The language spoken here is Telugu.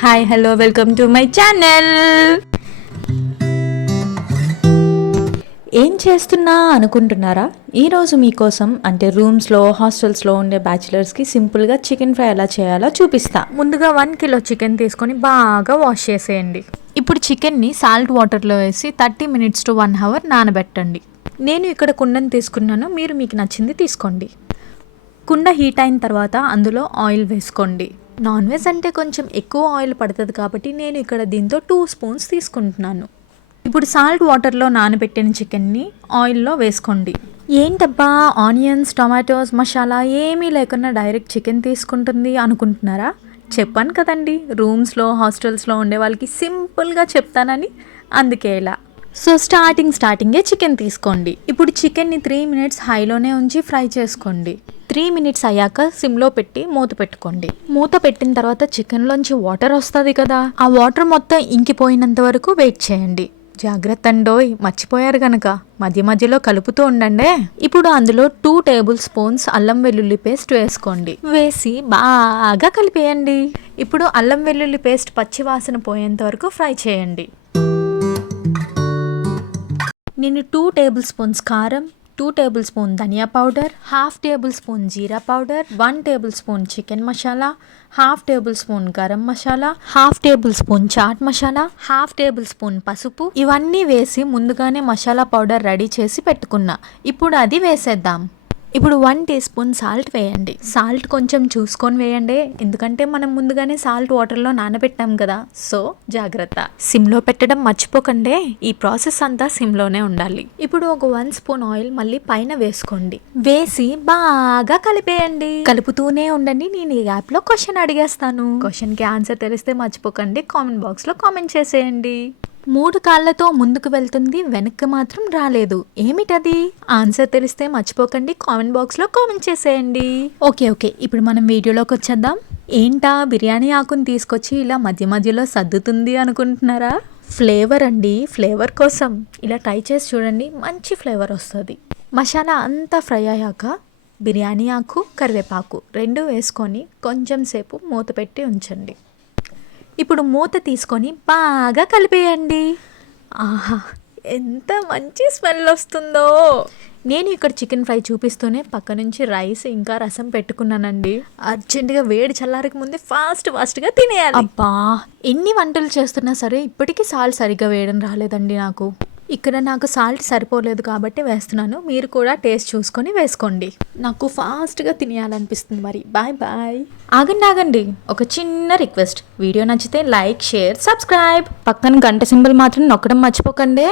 Hi hello welcome to my channel. ఏం చేస్తున్నా అనుకుంటున్నారా? ఈరోజు మీకోసం అంటే రూమ్స్లో హాస్టల్స్లో ఉండే బ్యాచిలర్స్కి సింపుల్గా చికెన్ ఫ్రై ఎలా చేయాలో చూపిస్తా. ముందుగా 1 కిలో చికెన్ తీసుకొని బాగా వాష్ చేసేయండి. ఇప్పుడు చికెన్ని సాల్ట్ వాటర్లో వేసి 30 minutes to 1 hour నానబెట్టండి. నేను ఇక్కడ కుండను తీసుకున్నాను, మీరు మీకు నచ్చింది తీసుకోండి. కుండ హీట్ అయిన తర్వాత అందులో ఆయిల్ వేసుకోండి. నాన్ వెజ్ అంటే కొంచెం ఎక్కువ ఆయిల్ పడుతుంది కాబట్టి నేను ఇక్కడ దీంతో 2 spoons తీసుకుంటున్నాను. ఇప్పుడు సాల్ట్ వాటర్లో నానబెట్టిన చికెన్ని ఆయిల్లో వేసుకోండి. ఏంటబ్బా ఆనియన్స్ టొమాటోస్ మసాలా ఏమీ లేకుండా డైరెక్ట్ చికెన్ తీసుకుంటుంది అనుకుంటున్నారా? చెప్పాను కదండి, రూమ్స్లో హాస్టల్స్లో ఉండే వాళ్ళకి సింపుల్గా చెప్తానని, అందుకే ఇలా. సో స్టార్టింగే చికెన్ తీసుకోండి. ఇప్పుడు చికెన్ని 3 minutes హైలోనే ఉంచి ఫ్రై చేసుకోండి. 3 minutes అయ్యాక సిమ్లో పెట్టి మూత పెట్టుకోండి. మూత పెట్టిన తర్వాత చికెన్లోంచి వాటర్ వస్తుంది కదా, ఆ వాటర్ మొత్తం ఇంకిపోయినంత వరకు వెయిట్ చేయండి. జాగ్రత్త అండోయ్, మర్చిపోయారు గనక మధ్య మధ్యలో కలుపుతూ ఉండండి. ఇప్పుడు అందులో 2 tablespoons అల్లం వెల్లుల్లి పేస్ట్ వేసుకోండి. వేసి బాగా కలిపేయండి. ఇప్పుడు అల్లం వెల్లుల్లి పేస్ట్ పచ్చి వాసన పోయేంత వరకు ఫ్రై చేయండి. నేను 2 tablespoons కారం, 2 tablespoons ధనియా పౌడర్, 1/2 tablespoon జీరా powder, 1 tablespoon chicken masala, 1/2 tablespoon garam masala, 1/2 tablespoon chaat masala, 1/2 tablespoon పసుపు ఇవన్నీ వేసి ముందుగానే మసాలా పౌడర్ రెడీ చేసి పెట్టుకున్నా. ఇప్పుడు అది వేసేద్దాం. ఇప్పుడు 1 teaspoon సాల్ట్ వేయండి. సాల్ట్ కొంచెం చూసుకొని వేయండి, ఎందుకంటే మనం ముందుగానే సాల్ట్ వాటర్లో నానబెట్టాం కదా, సో జాగ్రత్త. సిమ్లో పెట్టడం మర్చిపోకండి, ఈ ప్రాసెస్ అంతా సిమ్లోనే ఉండాలి. ఇప్పుడు ఒక 1 spoon ఆయిల్ మళ్ళీ పైన వేసుకోండి. వేసి బాగా కలిపేయండి. కలుపుతూనే ఉండండి. నేను ఈ గ్యాప్లో క్వశ్చన్ అడిగేస్తాను. క్వశ్చన్కి ఆన్సర్ తెలిస్తే మర్చిపోకండి, కామెంట్ బాక్స్లో కామెంట్ చేసేయండి. 3 కాళ్ళతో ముందుకు వెళ్తుంది, వెనక్కి మాత్రం రాలేదు, ఏమిటది? ఆన్సర్ తెలిస్తే మర్చిపోకండి, కామెంట్ బాక్స్లో కామెంట్ చేసేయండి. ఓకే, ఇప్పుడు మనం వీడియోలోకి వచ్చేద్దాం. ఏంటా బిర్యానీ ఆకుని తీసుకొచ్చి ఇలా మధ్య మధ్యలో సర్దుతుంది అనుకుంటున్నారా? ఫ్లేవర్ అండి, ఫ్లేవర్ కోసం ఇలా ట్రై చేసి చూడండి, మంచి ఫ్లేవర్ వస్తుంది. మసాలా అంతా ఫ్రై అయ్యాక బిర్యానీ ఆకు, కరివేపాకు 2 వేసుకొని కొంచెం సేపు మూత పెట్టి ఉంచండి. ఇప్పుడు మూత తీసుకొని బాగా కలిపేయండి. ఆహా, ఎంత మంచి స్మెల్ వస్తుందో. నేను ఇక్కడ చికెన్ ఫ్రై చూపిస్తూనే పక్క నుంచి రైస్ ఇంకా రసం పెట్టుకున్నానండి. అర్జెంటుగా వేడి చల్లారక ముందే ఫాస్ట్గా తినేయాలి. అబ్బా, ఎన్ని వంటలు చేస్తున్నా సరే ఇప్పటికీ సాల్ట్ సరిగ్గా వేయడం రాలేదండి నాకు. ఇక్కడ నాకు సాల్ట్ సరిపోలేదు కాబట్టి వేస్తున్నాను, మీరు కూడా టేస్ట్ చూసుకొని వేసుకోండి. నాకు ఫాస్ట్గా తినేయాలనిపిస్తుంది మరి. బాయ్. ఆగండి, ఒక చిన్న రిక్వెస్ట్. వీడియో నచ్చితే లైక్, షేర్, సబ్స్క్రైబ్, పక్కన గంట సింబల్ మాత్రం నొక్కడం మర్చిపోకండి.